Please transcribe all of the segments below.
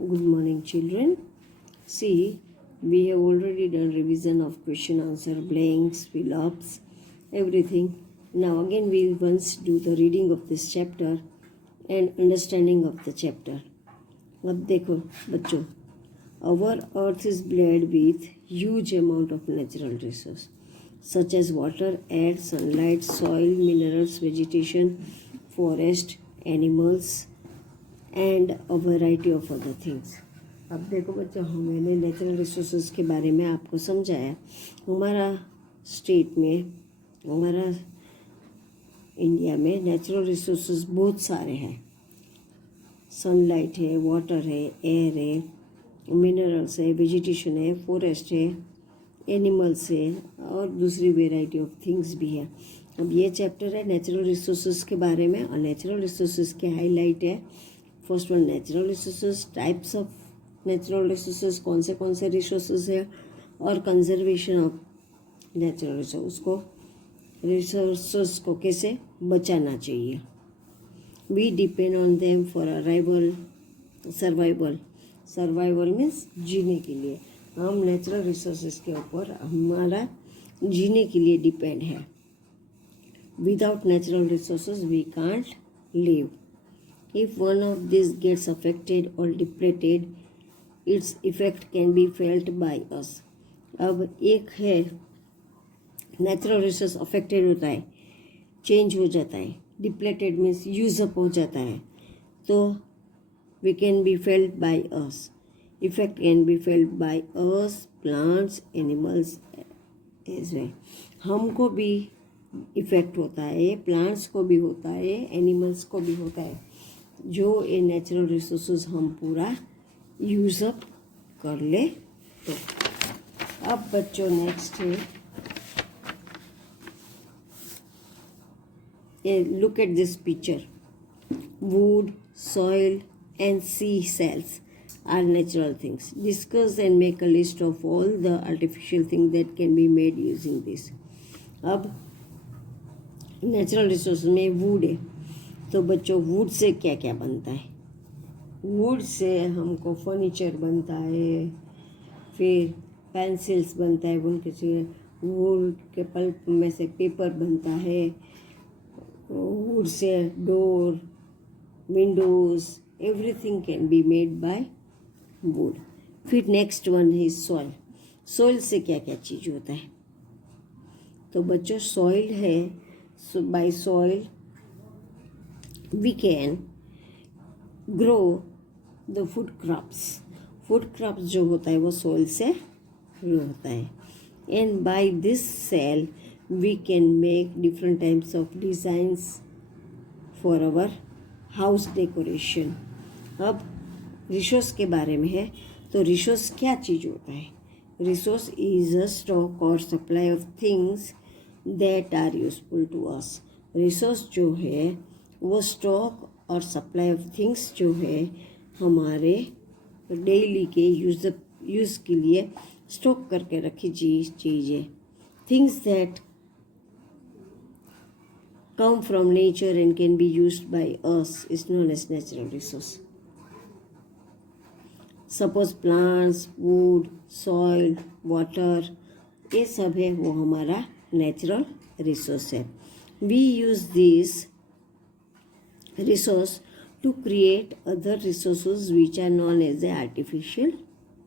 Good morning, children. See, we have already done revision of question answer, blanks, fill-ups, everything. Now again we will once do the reading of this chapter and understanding of the chapter. अब देखो बच्चों, our earth is blessed with huge amount of natural resources such as water, air, sunlight, soil, minerals, vegetation, forest, animals and a variety of other things. अब देखो बच्चों, मैंने natural resources के बारे में आपको समझाया. हमारा स्टेट में, हमारा इंडिया में नेचुरल रिसोर्सेज बहुत सारे हैं. सनलाइट है, वाटर है, एयर है, मिनरल्स है, वेजिटेशन है, फॉरेस्ट है, एनिमल्स है और दूसरी वेराइटी ऑफ थिंग्स भी है. अब ये चैप्टर है नेचुरल रिसोर्सेज के बारे में और नेचुरल रिसोर्सेज के हाईलाइट है. First one natural resources, types of natural resources, कौन से रिसोर्सेज है और कंजर्वेशन ऑफ नेचुरल रिसोर्सेज को कैसे बचाना चाहिए. We depend on them for survival means जीने के लिए. हम नेचुरल रिसोर्सेज के ऊपर हमारा जीने के लिए डिपेंड है. Without natural resources we can't live. If one of these gets affected or depleted, its effect can be felt by us. अब एक है नेचुरल रिसोर्स अफेक्टेड होता है, चेंज हो जाता है, डिप्लेटेड मीन्स यूज अप हो जाता है, तो we can be felt by us. Effect can be felt by us, plants, animals as well. हमको भी इफेक्ट होता है, प्लांट्स को भी होता है, एनिमल्स को भी होता है, जो ये नेचुरल रिसोर्सेज हम पूरा यूज अप कर ले तो. अब बच्चों नेक्स्ट है, look at this picture. Wood, soil and sea shells are natural things. Discuss and make a list of all the artificial thing that can be made using this. अब natural resource में wood है, तो बच्चों would say क्या क्या बनता है. Would say हमको फर्नीचर बनता है, फिर पेंसिल्स बनता है, उनके से वुड के पल्प में से पेपर बनता है, would say door, Windows, everything can be made by would. फिर नेक्स्ट वन है सॉइल. सॉइल से क्या क्या चीज़ होता है. तो बच्चों सॉइल है, so by soil we can grow the food crops. Food crops जो होता है वो सॉइल से ग्रो होता है. And by this shell we can make different types of designs for our house decoration. अब रिसोर्स के बारे में है, तो रिसोर्स क्या चीज़ होता है. रिसोर्स इज अ स्टॉक और supply of things that are useful to us. Resource जो है वो स्टॉक और सप्लाई ऑफ थिंग्स जो है हमारे डेली के यूज़ के लिए स्टॉक करके रखी चीज़ें. Things that come from nature and can be used by us is known as natural resource. Suppose plants, wood, soil, water, ये सब है वो हमारा नेचुरल रिसोर्स है. We use this resource to create other resources which are known as a artificial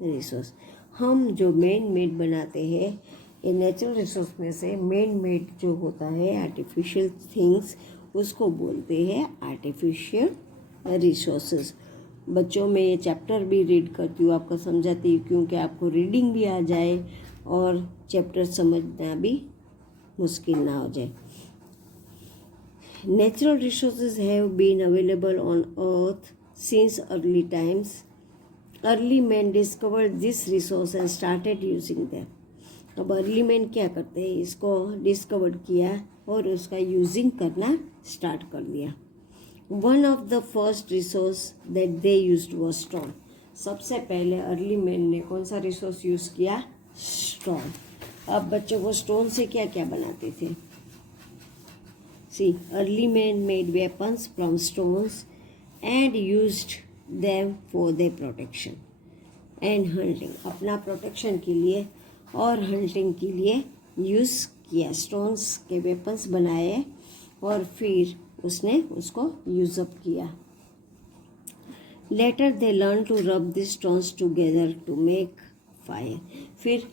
resource. हम जो man made बनाते हैं ये नेचुरल रिसोर्स में से मैन मेड जो होता है आर्टिफिशियल थिंग्स, उसको बोलते हैं आर्टिफिशियल रिसोर्सेज. बच्चों में ये चैप्टर भी रीड करती हूँ, आपको समझाती हूँ, क्योंकि आपको रीडिंग भी आ जाए और चैप्टर समझना भी मुश्किल ना हो जाए. Natural resources have been available on earth since early times. Early men discovered this resource and started using them. अब अर्ली मैन क्या करते हैं, इसको डिस्कवर किया और उसका यूजिंग करना स्टार्ट कर दिया. One of the first resource that they used was stone. सबसे पहले अर्ली मैन ने कौन सा रिसोर्स यूज़ किया, स्टोन. अब बच्चों वो स्टोन से क्या क्या बनाते थे. See, early men made weapons from stones and used them for their protection and hunting, अपना प्रोटेक्शन के लिए और हंटिंग के लिए यूज़ किया। स्टोन्स के वेपन्स बनाए और फिर उसने उसको यूज़ अप किया। Later they learn to rub the stones together to make fire. फिर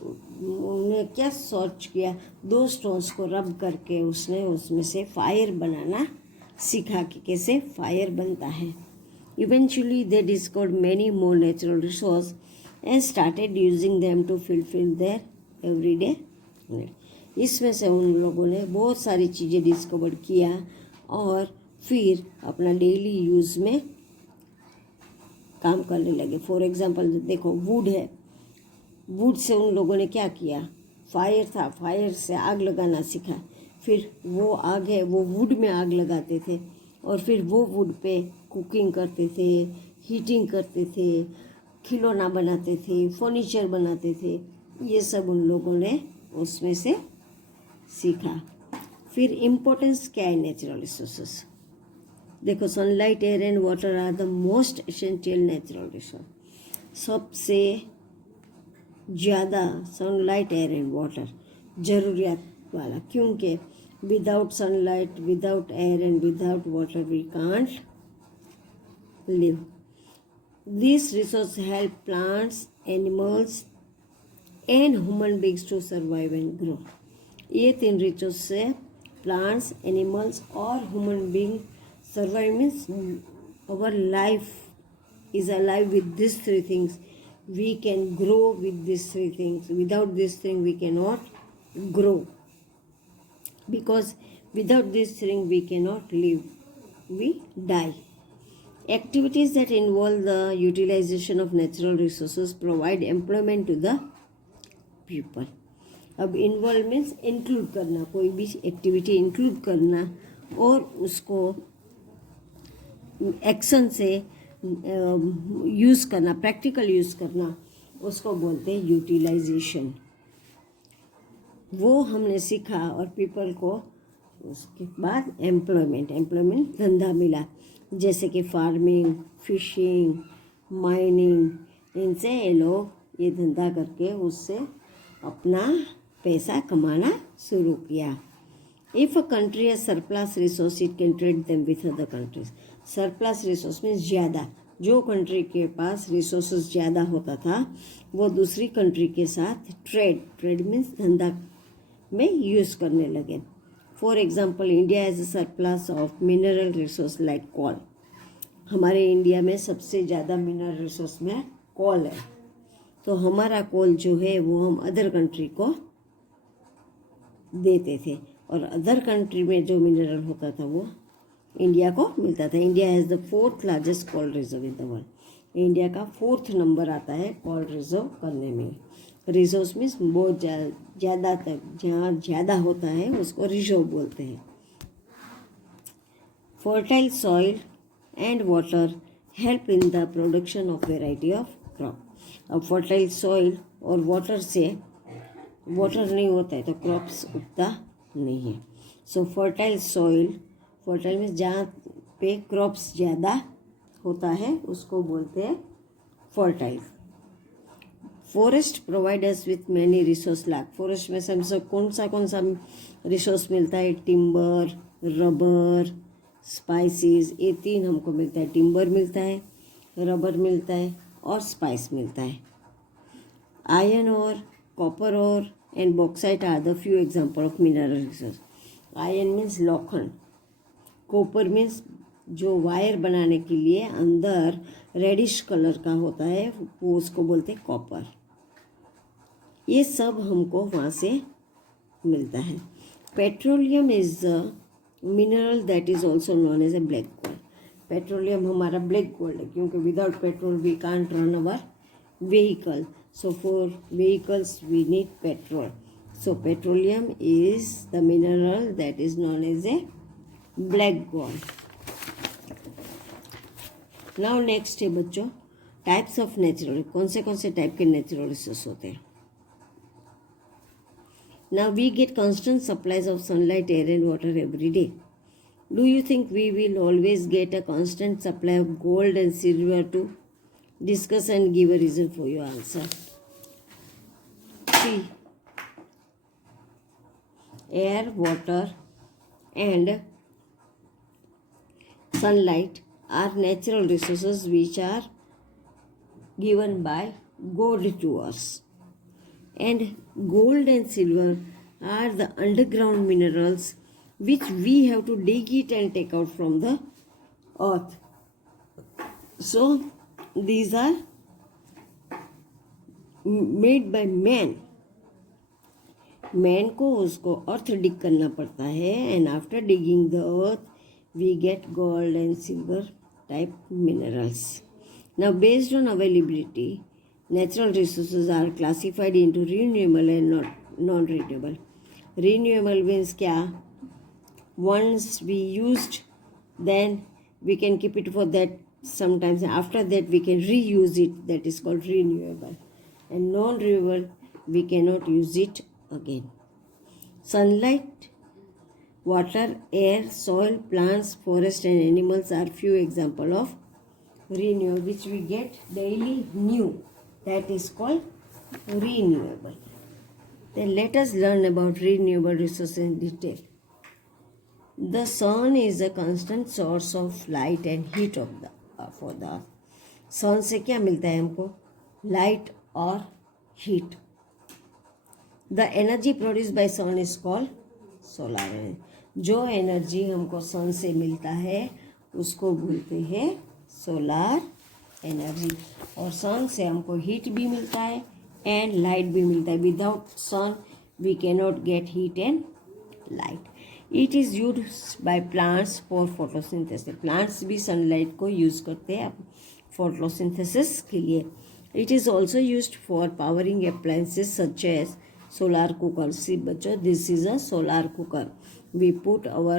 उन्होंने क्या सोच किया, दो स्टोन्स को रब करके उसने उसमें से फायर बनाना सीखा कि कैसे फायर बनता है। Eventually they discovered many more natural resource and started using them to fulfil their everyday need. इसमें से उन लोगों ने बहुत सारी चीज़ें डिस्कवर किया और फिर अपना डेली यूज़ में काम करने लगे। फॉर एग्जांपल देखो, वुड है, वुड से उन लोगों ने क्या किया, फायर था, फायर से आग लगाना सीखा। फिर वो आग है, वो वुड में आग लगाते थे और फिर वो वुड पे कुकिंग करते थे, हीटिंग करते थे, खिलौना बनाते थे, फर्नीचर बनाते थे। ये सब उन लोगों ने उसमें से सीखा। फिर इम्पोर्टेंस क्या है नेचुरल रिसोर्सेस, देखो sunlight, air and water are the most essential natural resource. सबसे ज़्यादा सनलाइट, एयर एंड वाटर ज़रूरियात वाला, क्योंकि without sunlight, without air and without water we can't live. This resource help plants, animals and human beings to survive and grow. ये तीन resource से plants, animals और human being survive means our life is alive with these three things. We can grow with these three things. Without this thing we cannot grow, because without this thing we cannot live, we die. Activities that involve the utilization of natural resources provide employment to the people. अब involve means include करना, कोई भी activity include करना और उसको action से use करना, practical use करना, उसको बोलते हैं यूटिलाइजेशन। वो हमने सीखा और पीपल को उसके बाद एम्प्लॉयमेंट धंधा मिला, जैसे कि फार्मिंग, फिशिंग, माइनिंग, इनसे ये लोग ये धंधा करके उससे अपना पैसा कमाना शुरू किया। If a country has surplus resource, it can trade them with other countries. Surplus resource means ज़्यादा, जो कंट्री के पास रिसोर्सेज ज़्यादा होता था वो दूसरी कंट्री के साथ ट्रेड मीन्स धंधा में यूज़ करने लगे। For example, India has a surplus of mineral resource like call. हमारे इंडिया में सबसे ज़्यादा मिनरल रिसोर्स में कॉल है, तो हमारा कॉल जो है वो हम अदर कंट्री को देते थे और अदर कंट्री में जो मिनरल होता था वो इंडिया को मिलता था। India has the 4th largest call reserve in the world. India का 4th नंबर आता है कॉल रिजर्व करने में। रिजर्व मीन्स बहुत ज़्यादा तक जहाँ ज़्यादा होता है उसको रिजर्व बोलते हैं। Fertile soil and water help in the production of variety of crop. अब फर्टाइल सॉइल और वाटर से, वाटर नहीं होता है तो क्रॉप्स उगता नहीं है। सो फर्टाइल सॉइल, फर्टाइल में जहाँ पे क्रॉप्स ज़्यादा होता है उसको बोलते हैं fertile. Forest provide us with many resource like, forest में से हमसे कौन सा रिसोर्स मिलता है, टिम्बर, रबर, स्पाइसेस, ये तीन हमको मिलता है। टिम्बर मिलता है, रबर मिलता है और स्पाइस मिलता है। आयरन और कॉपर और and bauxite are the few example of mineral resource. Iron means लोखंड, कॉपर मीन्स जो वायर बनाने के लिए अंदर रेडिश कलर का होता है वो उसको बोलते हैं कॉपर। ये सब हमको वहाँ से मिलता है। Petroleum is a mineral that is also known as a black gold. Petroleum हमारा ब्लैक गोल्ड है क्योंकि without petrol we can't run our vehicle. So for vehicles we need petrol. So petroleum is the mineral that is known as a black gold. Now next है बच्चों types of natural, कौन से type के natural resource होते हैं। Now we get constant supplies of sunlight, air and water every day. Do you think we will always get a constant supply of gold and silver too? Discuss and give a reason for your answer. See, air, water, and sunlight are natural resources which are given by God to us. And gold and silver are the underground minerals which we have to dig it and take out from the earth. So these are made by man. Man को उसको earth dig करना पड़ता है and after digging the earth we get gold and silver type minerals. Now based on availability natural resources are classified into renewable and non-renewable. Renewable means क्या? Once we used, then we can keep it for that. Sometimes after that we can reuse it. That is called renewable. And non-renewable, we cannot use it again. Sunlight, water, air, soil, plants, forest and animals are few examples of renewable which we get daily new. That is called renewable. Then let us learn about renewable resources in detail. The sun is a constant source of light and heat of the for the earth. sun से क्या मिलता है हमको? light और heat. The energy produced by sun is called solar energy. जो energy हमको सन से मिलता है उसको बोलते हैं सोलार एनर्जी. और सन से हमको हीट भी मिलता है एंड लाइट भी मिलता है. Without sun we cannot get heat and light. It is use by plants for photosynthesis. Plants भी सनलाइट को यूज़ करते हैं फोटोसिंथेसिस के लिए. It is also used for powering appliances such as solar cooker. See बच्चों, this is a solar cooker. We put our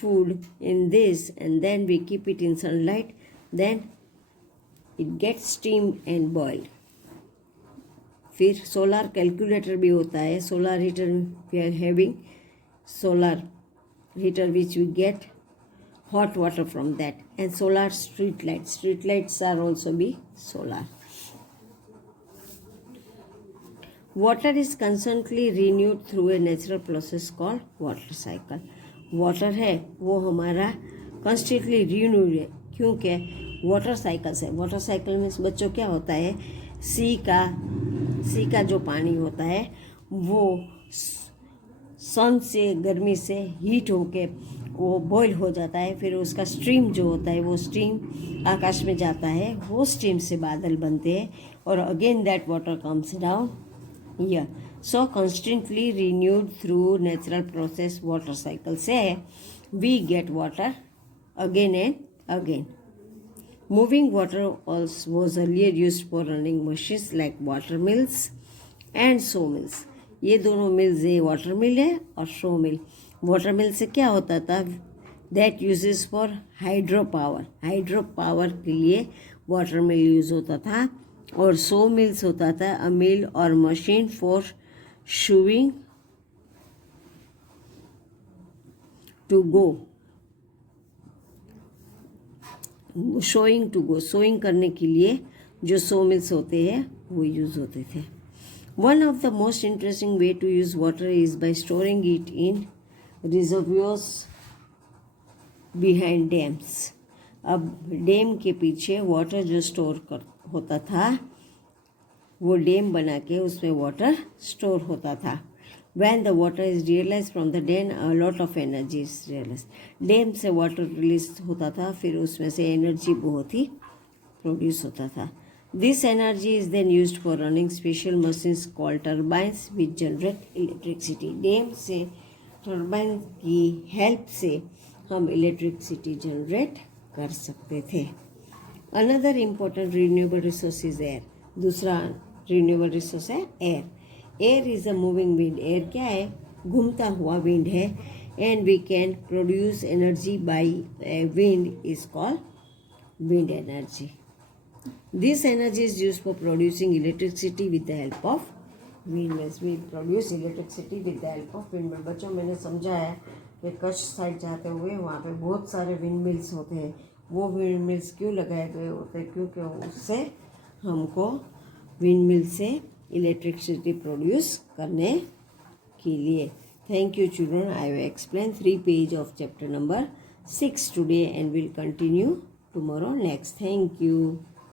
food in this and then we keep it in sunlight. Then it gets steamed and boiled. फिर solar calculator भी होता है. Solar heater we are having solar heater which we get hot water from that. And solar street lights. Street lights are also be solar. Water is constantly renewed through a natural process called water cycle. Water है वो हमारा constantly renewed है. क्यों? क्या water cycles है. Water cycle में बच्चों क्या होता है? सी का जो पानी होता है वो सन से गर्मी से हीट होके वो बॉयल हो जाता है. फिर उसका स्ट्रीम जो होता है वो स्ट्रीम आकाश में जाता है. वो स्ट्रीम से बादल बनते हैं और again that water comes down here. So constantly renewed through natural process water cycle से we get water again and again. Moving water also was earlier used for running machines like water mills and sawmills. ये दोनों mills है, water मिल है और सो मिल. Water मिल से क्या होता था? That uses for hydro power. Hydro power के लिए वाटर मिल यूज़ होता था. और सो मिल्स होता था अ मिल और machine for sowing to go. Sowing to go, sowing करने के लिए जो सो मिल्स होते हैं वो यूज़ होते थे. One of the most interesting way to use water is by storing it in reservoirs behind dams. अब डैम के पीछे वाटर जो स्टोर होता था वो डैम बना के उसमें वाटर स्टोर होता था. When the water is realise from the dam a lot of energy is realise. Dam से वाटर रिलीज होता था फिर उसमें से एनर्जी बहुत ही प्रोड्यूस होता था. This energy is then used for running special machines called turbines which generate electricity. Dam से टर्बाइन की हेल्प से हम इलेक्ट्रिसिटी जनरेट कर सकते थे. Another important renewable resource is air. दूसरा रिन्यूएबल रिसोर्स है air. Air is a moving wind. Air क्या है? घूमता हुआ विंड है. And we can produce energy by wind is called wind energy. This energy is use for producing electricity with the help of wind. We produce electricity with the help of wind. बच्चों मैंने समझाया कि Kutch side जाते हुए वहाँ पे बहुत सारे विंड मिल्स होते हैं। वो विंड मिल्स क्यों लगाए गए होते हैं? क्योंकि उससे हमको विंड मिल से इलेक्ट्रिसिटी प्रोड्यूस करने के लिए। Thank you children. I have explained 3 pages of chapter number 6 today and will continue tomorrow next. Thank you.